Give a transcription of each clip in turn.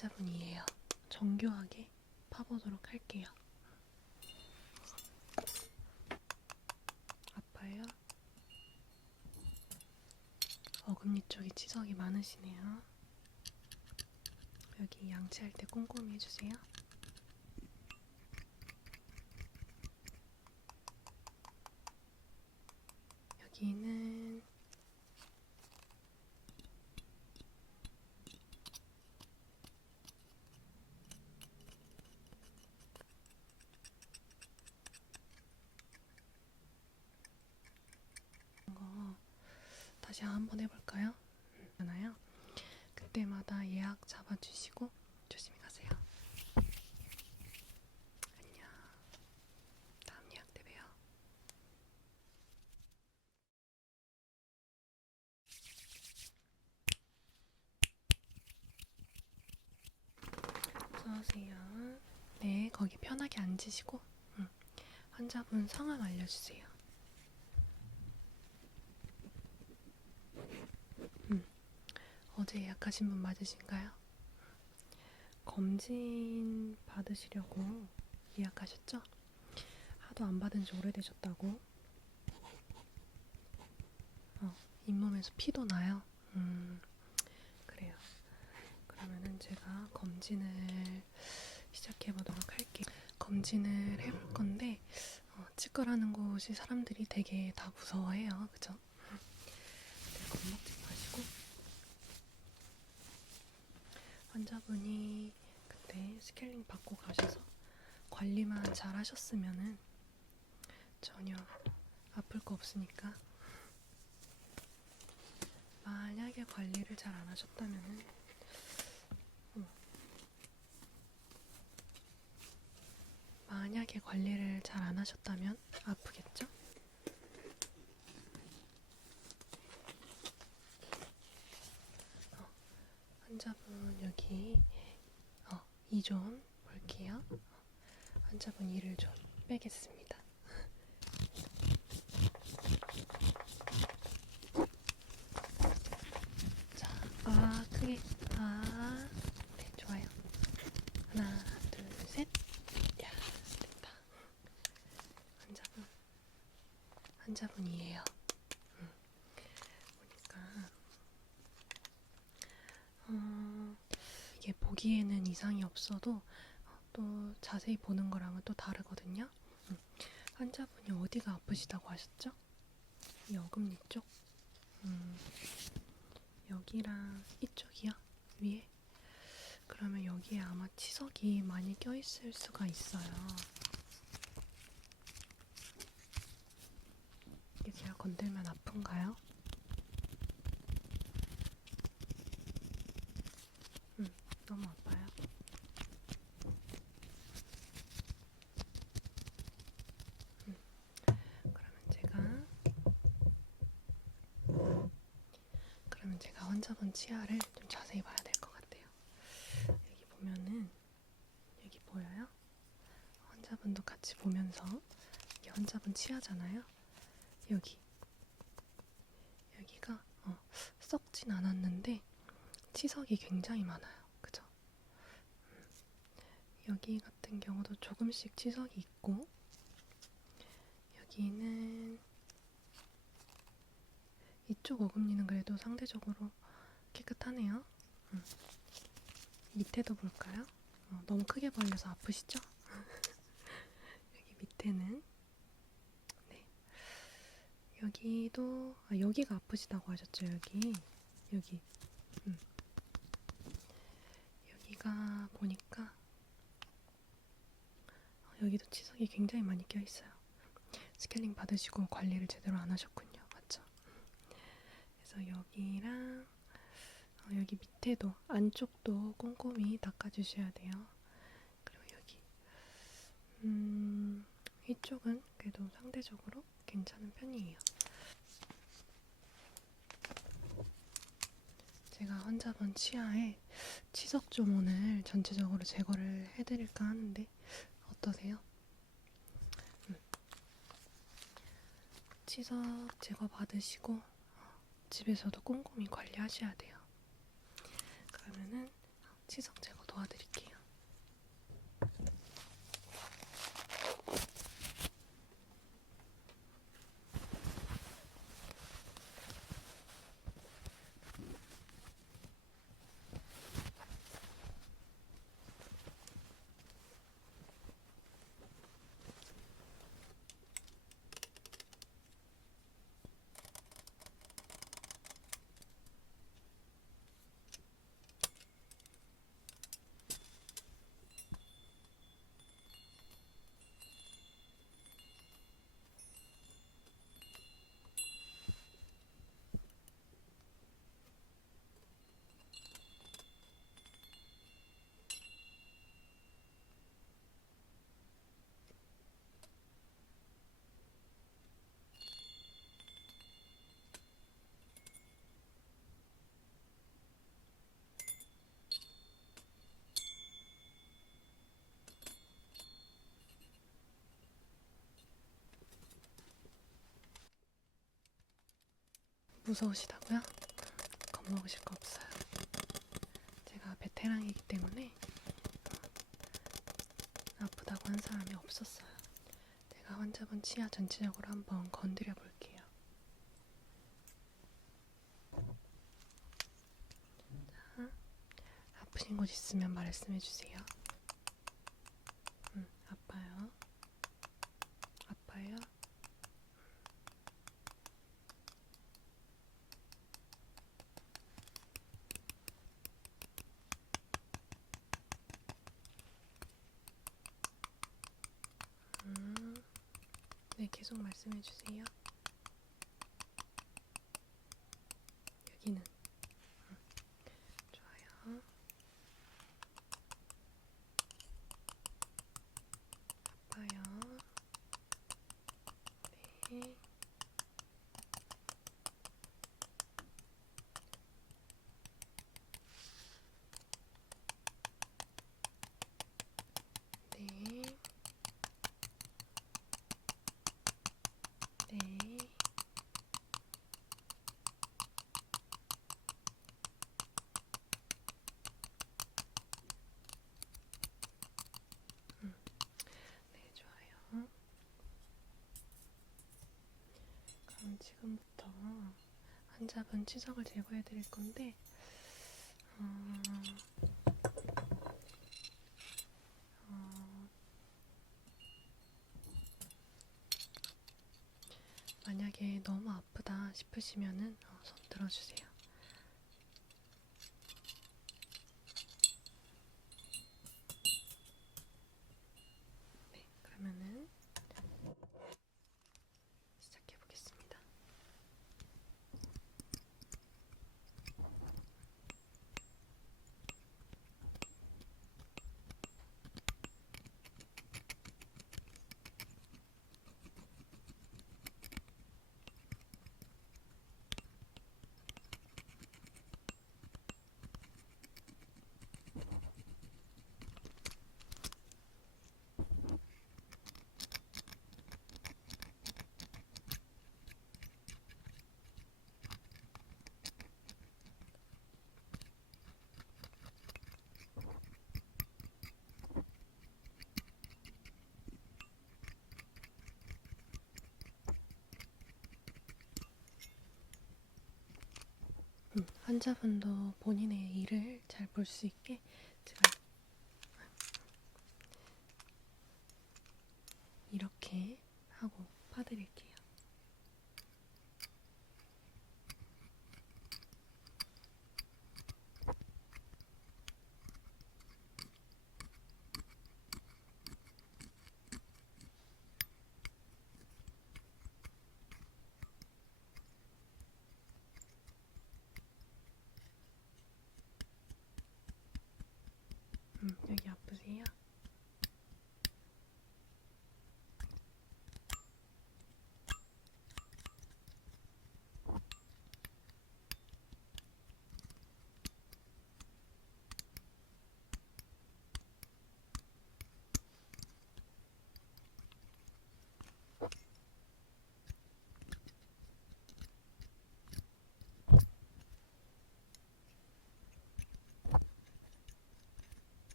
환자분이에요. 정교하게 파보도록 할게요. 아파요? 어금니 쪽에 치석이 많으시네요. 여기 양치할 때 꼼꼼히 해주세요. 여기는 거 다시 한번 해볼까요? 하나요? 그때마다 예약 잡아주시고 조심히 가세요. 안녕. 다음 예약 때 봬요. 어서오세요. 네, 거기 편하게 앉으시고 음, 환자분 성함 알려주세요. 어제 예약하신 분 맞으신가요? 검진 받으시려고 예약하셨죠? 하도 안 받은 지 오래되셨다고. 어, 잇몸에서 피도 나요. 음, 그래요. 그러면은 제가 검진을 시작해 보도록 할게요. 검진을 해볼 건데 어, 치과라는 곳이 사람들이 되게 다 무서워해요. 그죠? 네, 겁먹지 마시고 환자분이 그때 스케일링 받고 가셔서 관리만 잘 하셨으면은 전혀 아플 거 없으니까 만약에 관리를 잘 안 하셨다면은 만약에 관리를 잘 안 하셨다면 아프겠죠? 환자분 여기 어, 이좀 볼게요. 어, 환자분 이를 좀 빼겠습니다. 자, 아 크게 아, 네 좋아요. 하나, 둘, 셋. 야, 됐다. 환자분, 환자분이에요. 음. 보니까 어, 이게 보기에는 이상이 없어도 어, 또 자세히 보는 거랑은 또 다르거든요. 음. 환자분이 어디가 아프시다고 하셨죠? 이 어금니 쪽. 음, 여기랑 이쪽이요? 위에? 그러면 여기에 아마 치석이 많이 껴있을 수가 있어요. 이게 제가 건들면 아픈가요? 음, 너무 아파요. 음, 그러면 제가 그러면 제가 환자분 치아를 좀 자세히 봐야 될것 같아요. 여기 보면은 여기 보여요? 환자분도 같이 보면서 이게 환자분 치아잖아요. 여기 여기가 어, 썩진 않았는데 치석이 굉장히 많아요. 여기 같은 경우도 조금씩 치석이 있고 여기는 이쪽 어금니는 그래도 상대적으로 깨끗하네요. 음. 밑에도 볼까요? 어, 너무 크게 벌려서 아프시죠? 여기 밑에는 네 여기도 아, 여기가 아프시다고 하셨죠 여기 여기 음. 여기가 보니까 어, 여기도 치석이 굉장히 많이 껴 있어요. 스케일링 받으시고 관리를 제대로 안 하셨군요, 맞죠? 그래서 여기랑 어, 여기 밑에도 안쪽도 꼼꼼히 닦아주셔야 돼요. 그리고 여기 음, 이쪽은 그래도 상대적으로 괜찮은 편이에요. 제가 환자분 치아에 치석 좀 오늘 전체적으로 제거를 해드릴까 하는데 어떠세요? 음. 치석 제거 받으시고 어, 집에서도 꼼꼼히 관리하셔야 돼요. 그러면은 치석 제거 도와드릴게요. 무서우시다고요? 겁먹으실 거 없어요. 제가 베테랑이기 때문에 아프다고 한 사람이 없었어요. 제가 환자분 치아 전체적으로 한번 건드려 볼게요. 자, 아프신 곳 있으면 말씀해 주세요. 음, 아파요. 아파요. 음, 네, 계속 말씀해 주세요. 여기는 음, 좋아요. 아파요. 네. 네. 네. 음, 네, 좋아요. 그럼 지금부터 환자분 치석을 제거해 드릴 건데, 어, 어, 만약에 너무 아프다 싶으시면은 어, 손 들어주세요. 네, 그러면은 시작해 보겠습니다. 음, 환자분도 본인의 일을 잘 볼 수 있게 제가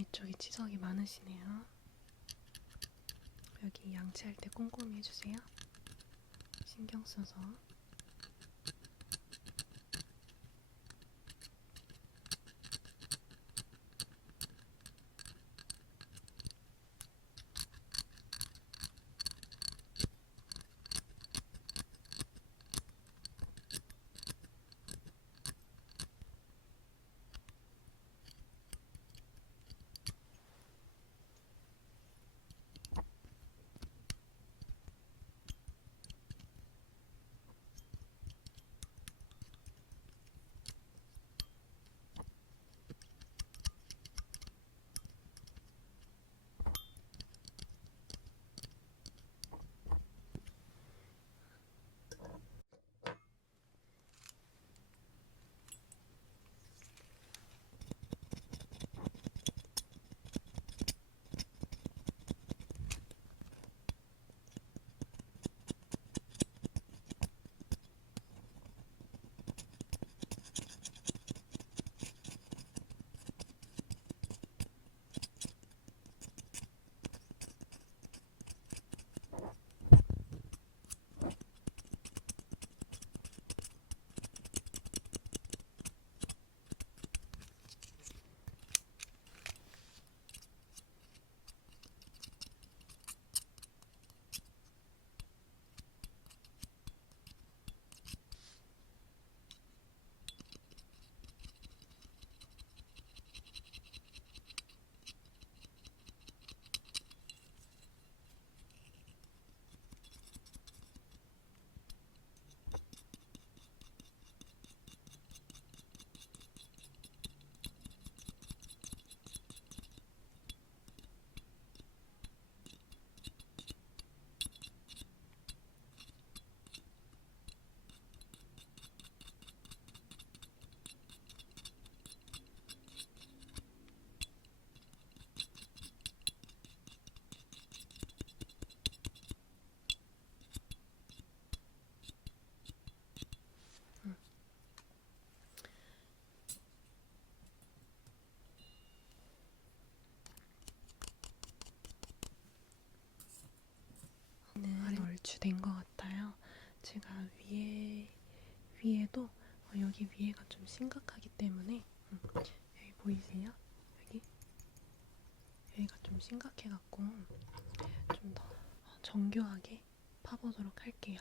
앞니 쪽에 치석이 많으시네요. 여기 양치할 때 꼼꼼히 해주세요. 신경 써서. 는 얼추된 것 같아요. 제가 위에 위에도 어, 여기 위에가 좀 심각하기 때문에 음, 여기 보이세요? 여기 여기가 좀 심각해갖고 좀 더 정교하게 파보도록 할게요.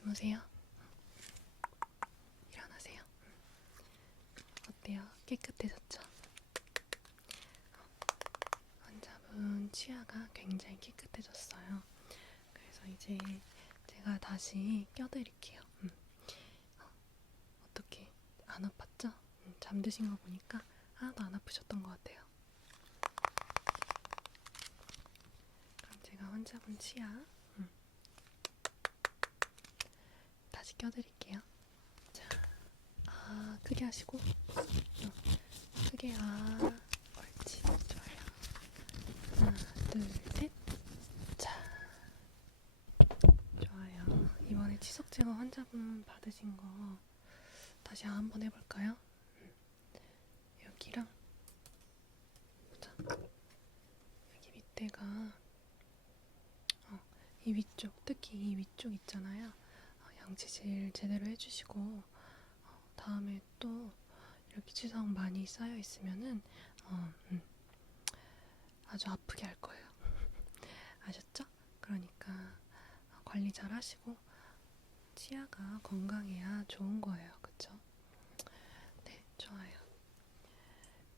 주무세요. 일어나세요. 어때요? 깨끗해졌죠? 환자분 치아가 굉장히 깨끗해졌어요. 그래서 이제 제가 다시 껴드릴게요. 음. 어, 어떻게 안 아팠죠? 음, 잠드신 거 보니까 하나도 안 아프셨던 것 같아요. 그럼 제가 환자분 치아 음, 다시 껴드릴게요. 자, 아 크게 하시고 어, 크게 아 옳지 좋아요. 하나 둘 셋. 자, 좋아요. 이번에 치석 제거 환자분 받으신 거 다시 한번 해볼까요? 음. 여기랑 자, 여기 밑에가 어, 이 위쪽, 특히 이 위쪽 있잖아요. 어, 양치질 제대로 해주시고 어, 다음에 또 이렇게 치석 많이 쌓여 있으면은 어, 음, 아주 아프게 할 거예요. 아셨죠? 그러니까 어, 관리 잘 하시고 치아가 건강해야 좋은 거예요. 그쵸? 네, 좋아요.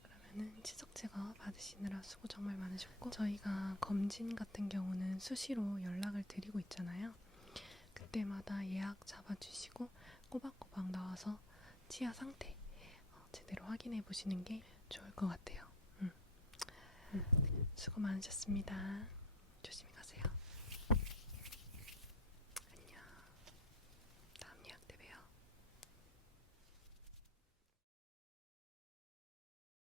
그러면은 치석 제거 받으시느라 수고 정말 많으셨고 저희가 검진 같은 경우는 수시로 연락을 드리고 있잖아요. 그때마다 예약 잡아주시고 꼬박꼬박 나와서 치아 상태 어, 제대로 확인해 보시는 게 좋을 것 같아요. 음. 음. 수고 많으셨습니다.